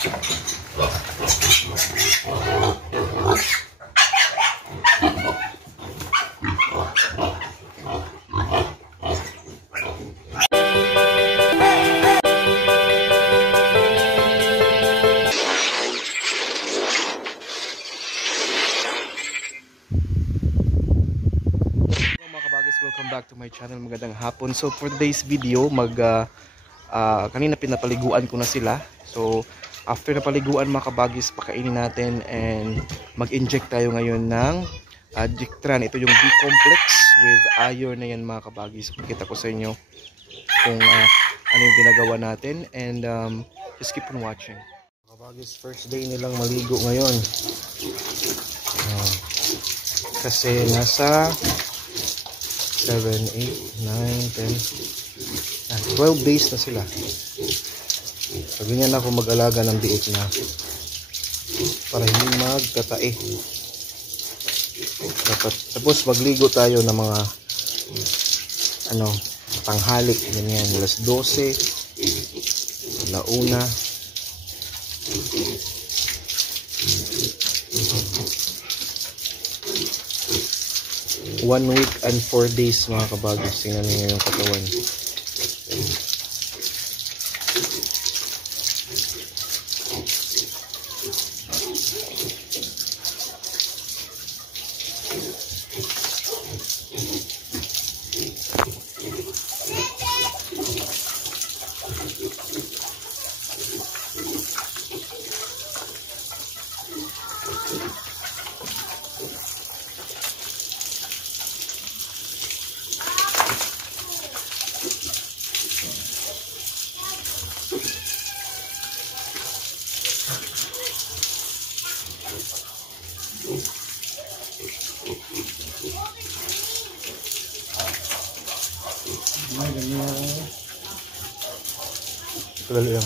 Welcome back to my channel. Magandang hapon. So for today's video, kanina pinapaliguan ko na sila. So after napaliguan mga kabagis, pakainin natin and mag-inject tayo ngayon ng Dictran. Ito yung B-complex with iron na yan mga kabagis. Pakita ko sa inyo kung ano yung ginagawa natin and just keep on watching. Kabagis, first day nilang maligo ngayon. Kasi nasa 7, 8, 9, 10 12 days na sila. So ganyan ako mag-alaga ng biik na para hindi magtatae. Dapat, tapos magligo tayo ng mga tanghali, ganyan, alas 12, alauna. One week and 4 days mga kabagis. Tingnan niyo yung katawan. Lalo lang.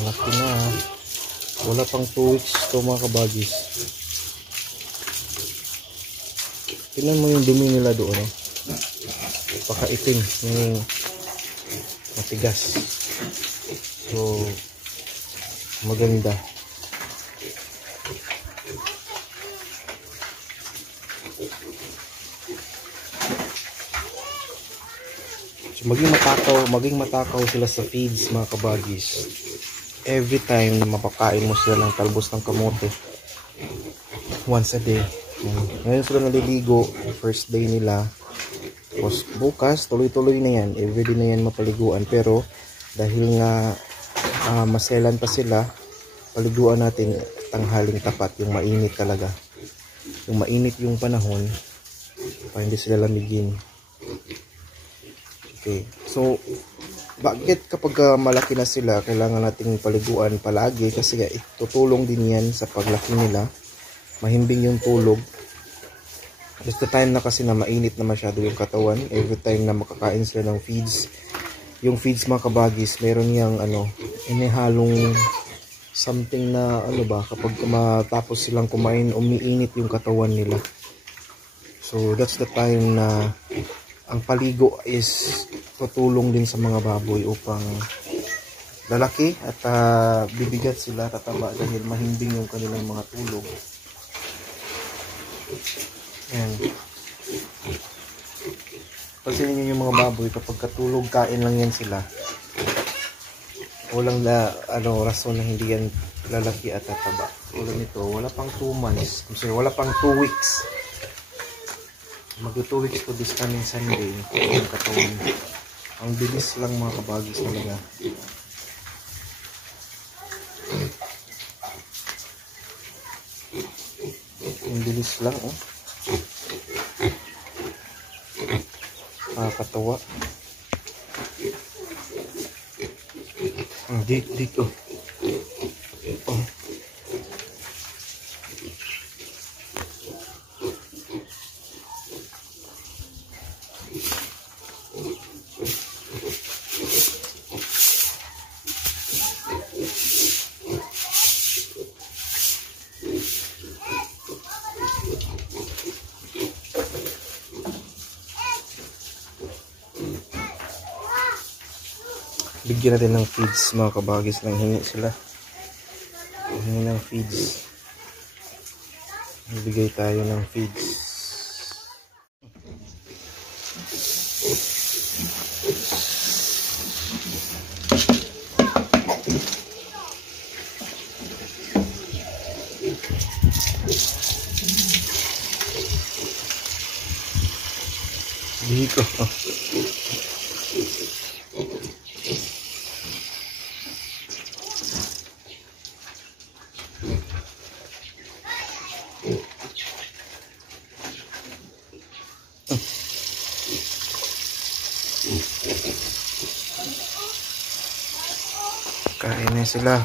Malaki na. Wala pang 2 weeks to mga kabagis. Tingnan mo yung dumi nila doon. Pakaitim. Yung matigas. So maganda. So, maging matakaw sila sa feeds mga kabagis. Every time na mapakain mo sila ng talbos ng kamote, once a day. Ngayon sila naliligo, first day nila. Tapos bukas tuloy-tuloy na yan, everyday na yan mapaliguan. Pero dahil nga maselan pa sila, paliguan natin tanghaling tapat, yung mainit talaga, yung mainit yung panahon para hindi sila lamigin. Okay, so bakit kapag malaki na sila kailangan nating paliguan palagi? Kasi tutulong din yan sa paglaki nila, mahimbing yung tulog. Just the time na kasi na mainit na masyado yung katawan, every time na makakain sila ng feeds, yung feeds mga kabagis, meron yang inihalong something na kapag matapos silang kumain, umiinit yung katawan nila. So that's the time na ang paligo is tutulong din sa mga baboy upang lalaki at bibigat sila, tataba dahil mahimbing yung kanilang mga tulog. Ayan. Pansinin niyo yung mga baboy, kapag katulog, kain lang yan sila. Walang rason na hindi yan lalaki at tataba. Tulad nito, wala pang 2 months. Wala pang 2 weeks. Mag-2 weeks to this coming Sunday. Ang katawan. Ang bilis lang mga kabagis talaga. Ang bilis lang katawa. Ang dik bigyan natin ng feeds mga kabagis. Nang hingi sila, hingi ng feeds, bigay tayo ng feeds. Biko. Kain na sila.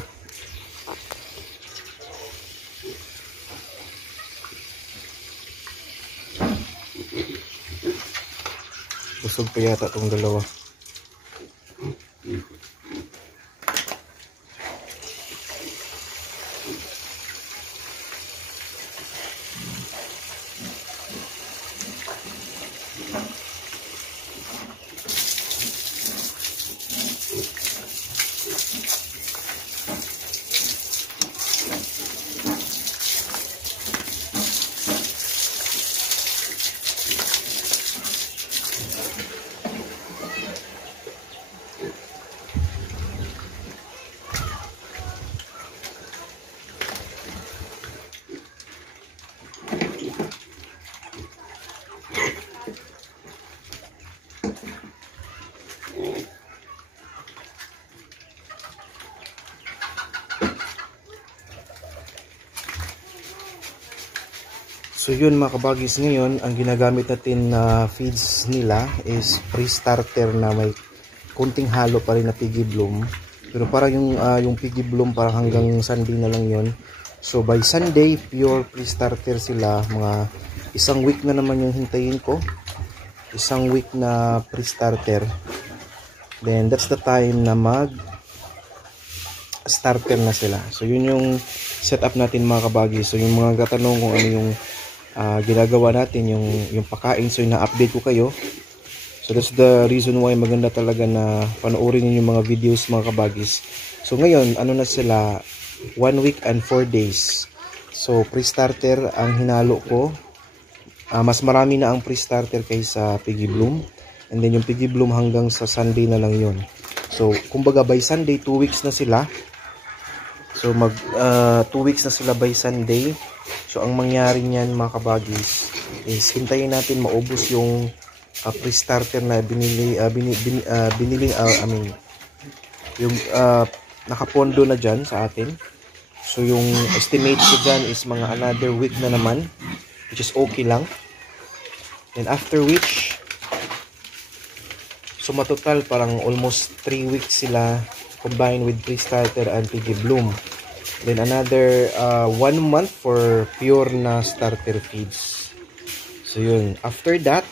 Busog pa yata itong dalawa. So yun mga kabagis, ngayon ang ginagamit natin na feeds nila is pre-starter na may kunting halo pa rin na Piggy Bloom. Pero para yung Piggy Bloom parang hanggang Sunday na lang yun. So by Sunday, pure pre-starter sila. Mga isang week na naman yung hintayin ko. Isang week na pre-starter. Then that's the time na mag-starter na sila. So yun yung setup natin mga kabagis. So yung mga katanong kung ano yung ginagawa natin, yung pakain, so na-update ko kayo. So that's the reason why maganda talaga na panoorin niyo yung mga videos mga kabagis. So ngayon, ano na sila, 1 week and 4 days. So pre-starter ang hinalo ko. Mas marami na ang pre-starter kaysa Piggy Bloom. And then yung Piggy Bloom hanggang sa Sunday na lang yun. So kumbaga by Sunday, 2 weeks na sila. So 2 weeks na sila by Sunday. So ang mangyari niyan mga kabagis is hintayin natin maubos yung pre-starter na yung nakapondo na dyan sa atin. So yung estimate ko dyan is mga another week na naman, which is okay lang. And after which, so matotal parang almost 3 weeks sila combined with pre-starter and Piggy Bloom. Then another 1 month for pure na starter feeds. So yun, after that,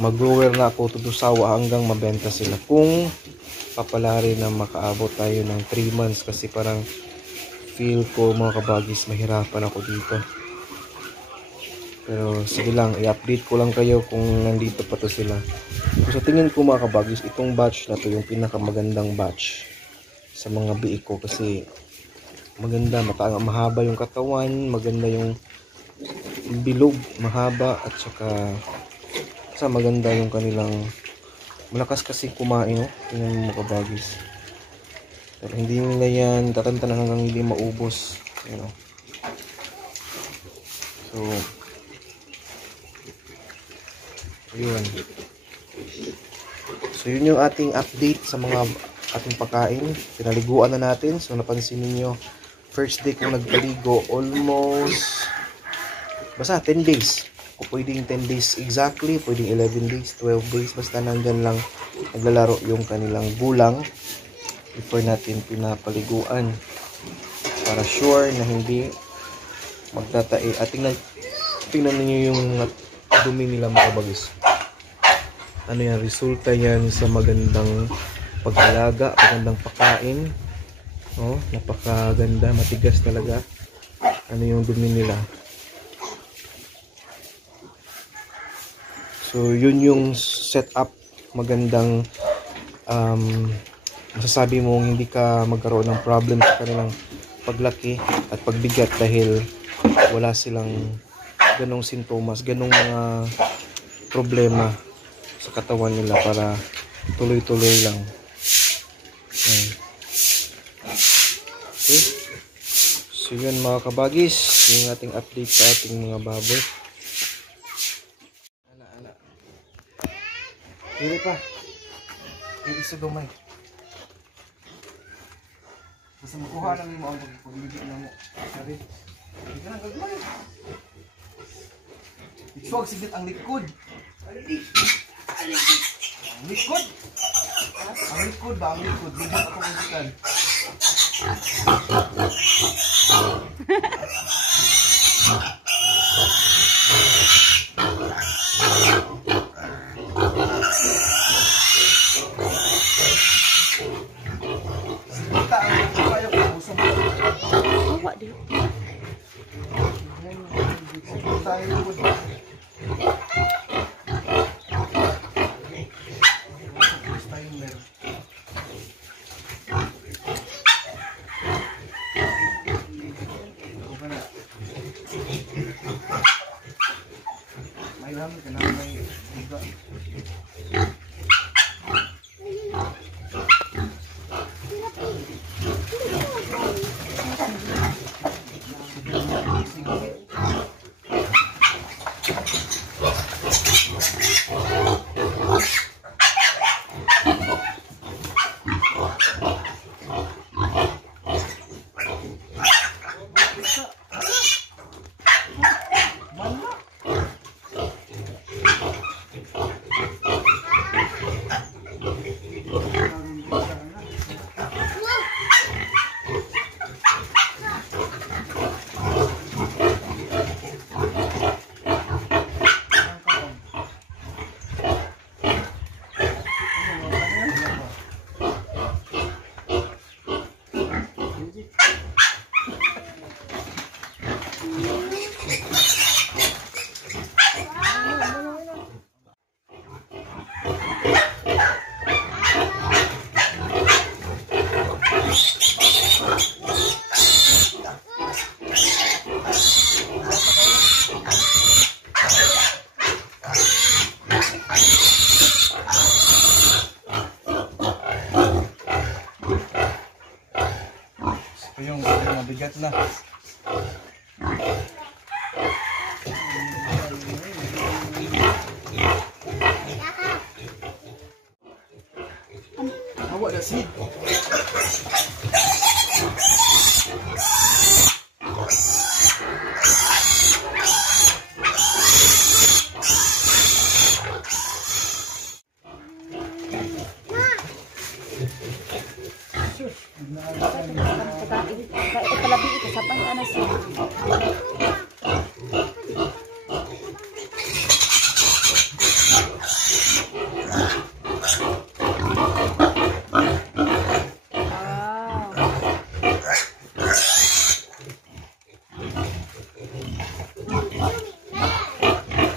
mag-grower na ako tutusawa hanggang mabenta sila. Kung papalari na makaabot tayo ng 3 months kasi parang feel ko mga kabagis mahirapan ako dito. Pero sige lang, i-update ko lang kayo kung nandito pa to sila. So sa tingin ko mga kabagis, itong batch na to yung pinakamagandang batch sa mga biik ko kasi maganda, mahaba yung katawan, maganda yung bilog, mahaba, at saka maganda yung kanilang malakas kasi kumain, no? Tingnan mo mga kabagis. Pero hindi nila yan tatantanan hanggang hindi maubos, you know? So yun yung ating update sa mga ating pagkain. Pinaliguan na natin. So napansin niyo first day kong nagpaligo, almost basta 10 days. O pwedeng 10 days exactly, pwedeng 11 days, 12 days, basta nandyan lang naglalaro yung kanilang gulang before natin pinapaliguan para sure na hindi magtatae. At tingnan niyo yung dumi nila mga kabagis. Ano yan, resulta yan sa magandang pag-alaga, magandang pagkain. Oh, napakaganda, matigas talaga. Ano yung dumi nila. So yun yung setup, magandang masasabi mong hindi ka magkaroon ng problem sa kanilang paglaki at pagbigat dahil wala silang ganong sintomas, ganong mga problema sa katawan nila para tuloy-tuloy lang. Yan. Okay. So yun mga kabagis, yung ating update sa ating mga baboy. Ala. Dili pa. Dili sa gamay. Basta makuha lang mo ang pagbibigyan na mo. Sabi, hindi ka nang gagawin. Itswag sigit ang likod. Ang likod? Ang likod ba? Ang likod. Bigyan ako ng gikan. Sigita ang likod kayo kung gusto mo. Bawa dia. Sigita ang likod ba? May lang, kailangan may iba. Ito yung mabigat na. Awa na seed. Palabi ito sa pang siya.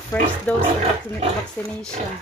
First dose of vaccination.